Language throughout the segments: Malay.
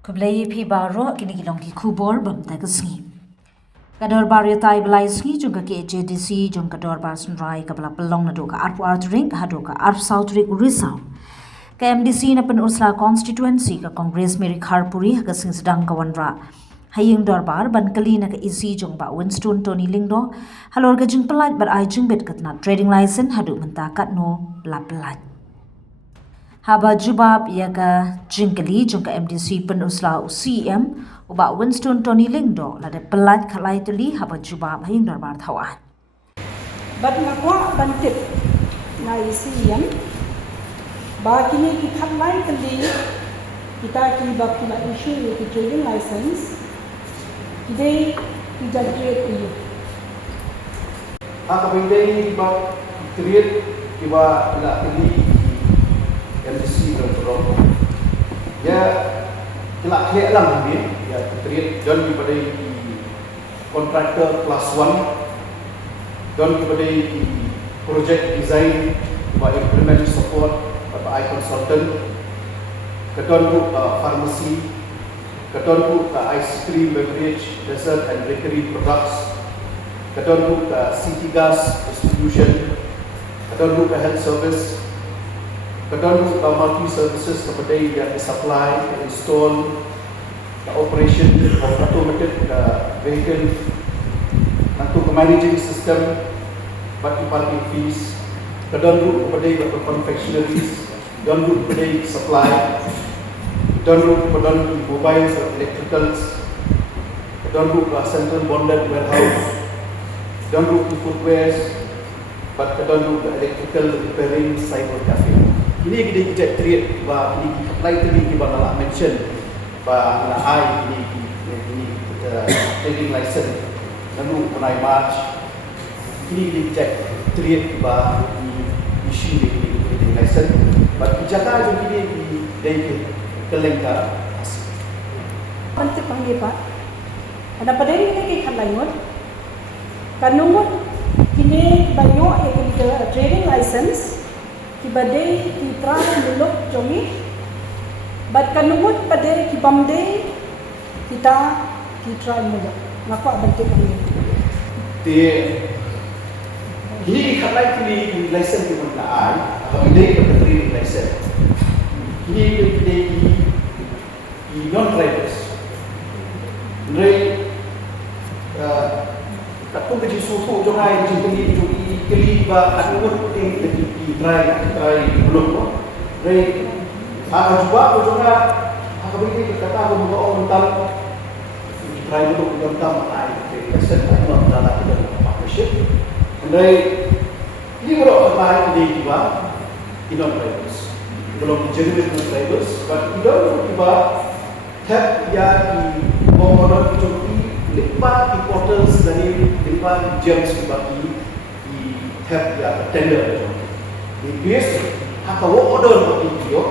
Kublai pi baro kini kilong ki kubor bam ta kasngi. Kador bar ya tai belai sngi jungka ke JDC jungka kador bar sunrai kabla pelong na doka arpu artring hadoka arp south rik risau. Ka MDC na pen Ursula constituency ka Congress Mary Kharpuri ka sing sedang kawanra. Haying dorbar ban kali na ka isi jung ba Winston Tony Lingdo halor ka jung pelat bar ai jung bet katna trading license hadu mentakat no la pelat. Haba jubab ya ka jingkali jungka MDC pen Ursula CM uba Winston Tony Lingdo lada pelat kalai tuli haba jubab haying dorbar thawan. Bat makwa bantip na CM ba kini ki khalai tuli kita ki bab kina issue ki trading license today ki judge ku Kapindai bab create kiba ila tuli MDC berperang. Ya, kelak kelak lang ni. Ya, create dan kepada kontraktor kelas 1 dan kepada project design, kepada implement support, kepada consultant, kepada pharmacy, kepada ice cream, beverage, dessert and bakery products, kepada city gas distribution, kepada health service. Kadang multi services kepada yang supply, install, operation of automated vehicle, untuk managing system, bagi parking fees. Kadang kepada confectionaries, kadang kepada supply, kadang mobile electricals, kadang central bonded warehouse, kadang footwear, kadang electrical repairing cyber cafe. Ini kita eject create ba ini apply tadi kita nak mention ba na ai ini trading license lalu penai March ini kita eject create ba issue ini trading license ba jaga jo ini dari kelengkar bantip panggil pak ada pada ini ki khalai ngot kanungot kini banyo ya trading license kibade ki try muluk jomi bat kanumut pade ki bamde kita ki try muluk ngapa bentuk ini ini khalai kini license ki mentai atau ide ke license ini non drivers tak pun kerja suhu jorai jumpa kali ba anut ting di try belum ko re juga ko juga bagi kata ko mo mental try belum mental ai kesen ko dalam kita partnership re ini bro apa ini juga non drivers belum genuine drivers but tidak tiba tap ya di motor joki lipat importance dari lipat gems bagi have ya tender di base atau order bagi dia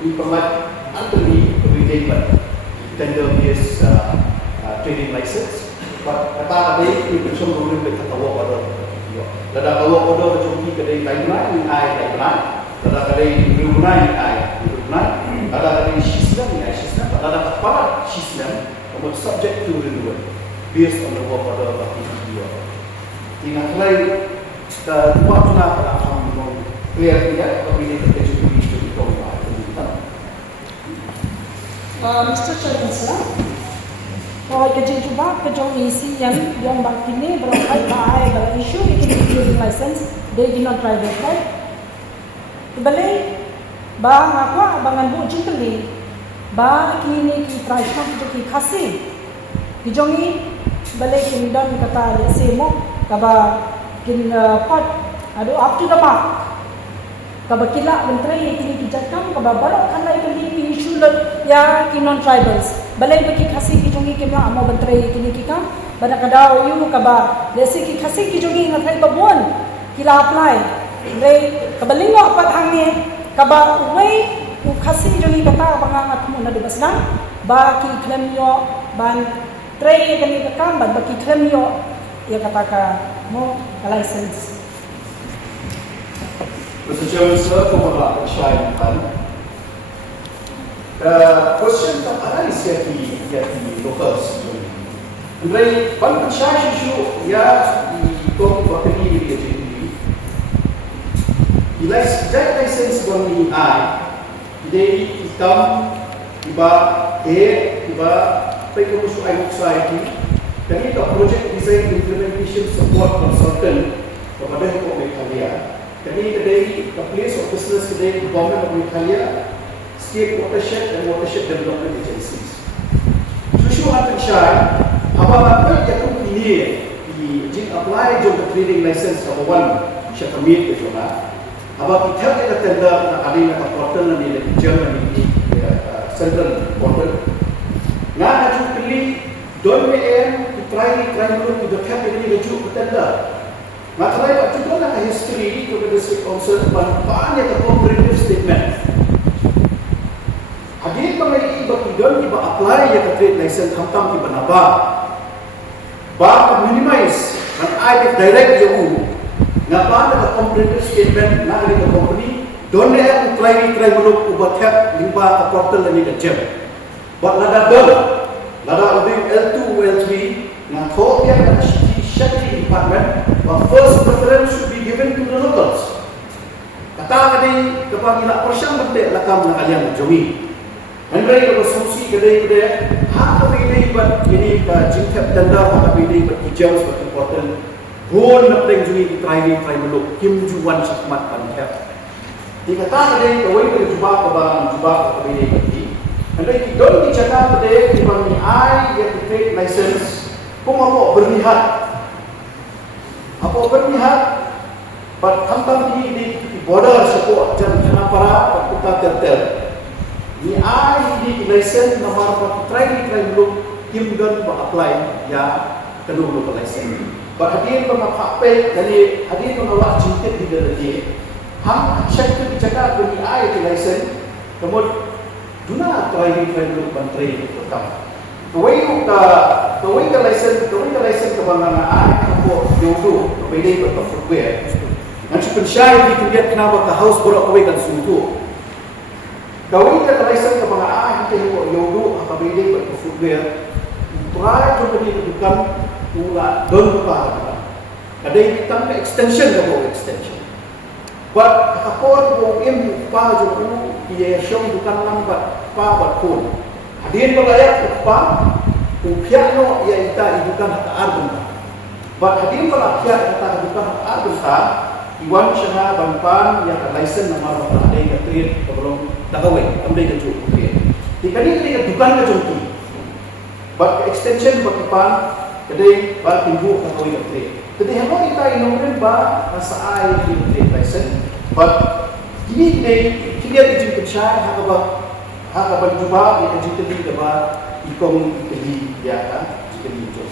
di pemat antri everyday tender base trading license but kata ada di bersama dengan kata order bagi dia ada kalau order joki kedai lain ai ada kedai Brunei ada kedai sistem ada apa sistem kamu subject to renewal based on the work order bagi dia tinggal lain dua pula akan clear tidak apabila kita cuba di bawah Mr. Chairman sir kalau kerja cuba kerja isi yang bakini berapa bahaya isu ini license they do not drive it right kembali bang aku abangan bu jingkeli bang kini ki try ki kasih dijongi balik kindon kata semo kaba kin pot adu up to the mark kabakila menteri ini dijakam kababaro kanai kali issue ya kinon tribals balai baki kasih kijungi kema amo menteri kini kita bana kadao yu kaba lesi ki kasih kijungi ngatai babon kila apply re kabalingo pat angni kaba way u kasih kijungi kata bangangat mo na dibasna ba ki claim yo ban tray kani kakam ban baki claim yo ya kata mo license. Mr. Chairman, sir, for what I shine question tak ada di locals. Andai ban pensai isu ya di kong bakal di dia jadi. Bila sejak license bang ini hitam tiba tiba pergi musuh society. Kami ke project design implementation support consultant kepada Hukum Meghalaya. Kami kedai ke place of business kedai Government of Meghalaya, State Watershed dan Watershed Development Agencies. Susu hati syai, apa yang pilih di apply job trading license number 1 syai kami ke sana. Apa kita kita tender nak ada nak portal ni di Germany di Central Border. Ngan haju pilih don PM try dulu di dekat ini leju tender. Matrai waktu itu nak history to the district council banyak ke comprehensive statement. Hadir mengenai don di apply ya ke trade license hantam di banaba. Ba minimize dan I direct you. Ngapa nak comprehensive statement nak dari company don dia try dulu ubah cap limba ke portal ini lejem. Buat lada don. Lada lebih L2, L3, yang kau yang ada Shakti department, first preference should be given to the locals. Kata tadi, kepala persyang benda lakam nak kalian menjumi. Hendrai kalau solusi kedai, hak pilih buat ini jingkap tanda, hak pilih buat hijau seperti portal. Pun nak menjumi try meluk, kim juan sakmat panjang. Dikata tadi, kau ini berjubah kebalik bagi. Andai don't dicatat today di bawah I yang trade license, kau mau bernihat, but hantam di border support jangan para kita terter. Ni I di license nomor try belum kim gun apply ya kedua local license. But hadir mengapakai dari hadir mengawal cinta di dalam dia. Ham check tu dicatat di I di license, kemudian Duna try dulu bantri pertama. Kawai ka license kebangangan aku jodoh kebedai berfootwear. Nanti pensyai di kuliah kenapa ke house borok kawai kan sungguh. Kawai ka license kebangangan kita jodoh kebedai berfootwear. Try coba dibukan pula don buka. Kadai tanpa extension extension. But kapor ko im pa jo ia syong bukan lambat pa bakun. Hadir pelayak pa upiano ia ita bukan hak arbun. But hadir pelayak ita bukan hak arbun ta iwan syana banpan yang license nomor ada yang trade sebelum tagawe ambil ke jo trade. Dikali dia bukan ke jongki. But extension bakipan kedai ba timbu tagawe ke trade. Jadi hemo kita inomen ba rasa ai di trade license. But ini dia izin percaya hak apa juga yang izin tadi dapat ikon tadi ya kan jika dijual.